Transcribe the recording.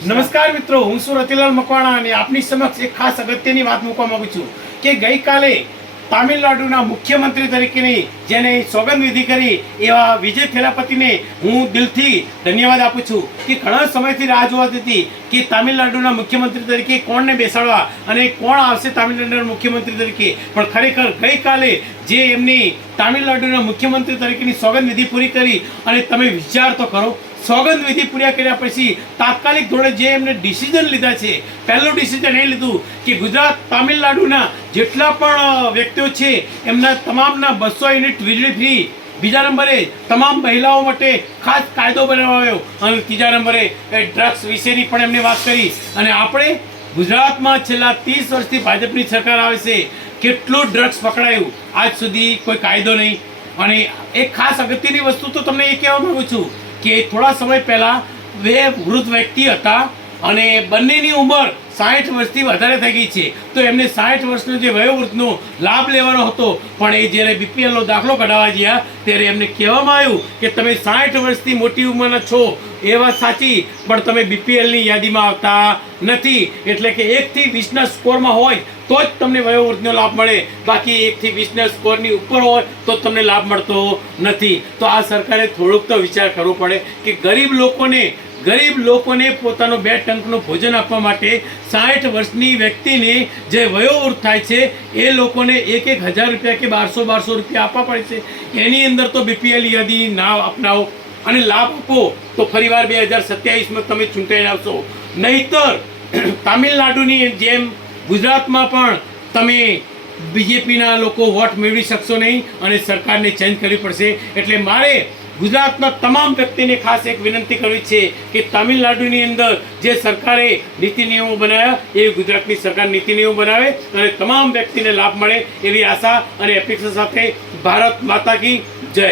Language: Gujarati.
નમસ્કાર મિત્રો, હું છું રતિલાલ મકવાણા અને આપની સમક્ષ એક ખાસ અગત્યની વાત મૂકવા માંગુ છું કે ગઈકાલે તામિલનાડુના મુખ્યમંત્રી તરીકેની જેને સોગંદવિધિ કરી એવા વિજય થેલાપતિને હું દિલથી ધન્યવાદ આપું છું કે ઘણા સમયથી રાહ જોવાતી હતી કે તામિલનાડુના મુખ્યમંત્રી તરીકે કોણને બેસાડવા અને કોણ આવશે તામિલનાડુના મુખ્યમંત્રી તરીકે. પણ ખરેખર ગઈકાલે જે એમની તામિલનાડુના મુખ્યમંત્રી તરીકેની સોગંદવિધિ પૂરી કરી અને તમે વિચાર તો કરો, સોગંદવિધિ પૂર્યા કર્યા પછી તાત્કાલિક ધોરણે જે એમને ડિસિઝન લીધા છે, પહેલું ડિસિઝન એ લીધું કે ગુજરાત તામિલનાડુના જેટલા પણ વ્યક્તિઓ છે એમના તમામના 200 યુનિટ વીજળી ફ્રી. બીજા નંબરે તમામ મહિલાઓ માટે ખાસ કાયદો બનાવાયો અને ત્રીજા નંબરે ડ્રગ્સ વિશેની પણ એમને વાત કરી. અને આપણે ગુજરાતમાં છેલ્લા 30 વર્ષથી ભાજપની સરકાર આવે છે, કેટલું ડ્રગ્સ પકડાયું આજ સુધી કોઈ કાયદો નહીં. અને એક ખાસ અગત્યની વસ્તુ તો તમને એ કહેવા માગું છું કે થોડા સમય પહેલાં બે વૃદ્ધ વ્યક્તિ હતા અને બંનેની ઉંમર 60 વર્ષથી વધારે થઈ ગઈ છે. તો એમને 60 વર્ષનો જે વયોવૃદ્ધનો લાભ લેવાનો હતો, પણ એ જ્યારે બીપીએલનો દાખલો કઢાવવા ગયા ત્યારે એમને કહેવામાં આવ્યું કે તમે 60 વર્ષથી મોટી ઉંમરના છો એ વાત સાચી, પણ તમે બીપીએલની યાદીમાં આવતા નથી. એટલે કે 1 થી 20ના સ્કોરમાં હોય તો જ તમને વયોવૃદ્ધનો લાભ મળે, બાકી 1 થી 20ના સ્કોરની ઉપર હોય તો તમને લાભ મળતો નથી. તો આ સરકારે થોડોક તો વિચાર કરવો પડે કે ગરીબ લોકોને પોતાનો 2 ટંકનું ભોજન આપવા માટે 60 વર્ષની વ્યક્તિને જે વયોવૃદ્ધ થાય છે એ લોકોને 1,000 રૂપિયા કે 1200 રૂપિયા આપવા પડે છે. એની અંદર તો બીપીએલ યાદી ના અપનાવો અને લાભ આપો તો ફરીવાર 2027માં તમે ચૂંટાઈને આવશો. નહીતર તામિલનાડુની જેમ ગુજરાતમાં પણ તમે બીજેપીના લોકો વોટ મેળવી શકશો નહીં અને સરકારને ચેન્જ કરવી પડશે. એટલે મારે ગુજરાતના તમામ વ્યક્તિને ખાસ એક વિનંતી કરવી છે કે તામિલનાડુની અંદર જે સરકારે નીતિ નિયમો બનાવ્યા એ ગુજરાતની સરકાર નીતિ નિયમો બનાવે અને તમામ વ્યક્તિને લાભ મળે એવી આશા અને અપેક્ષા સાથે ભારત માતા કી જય.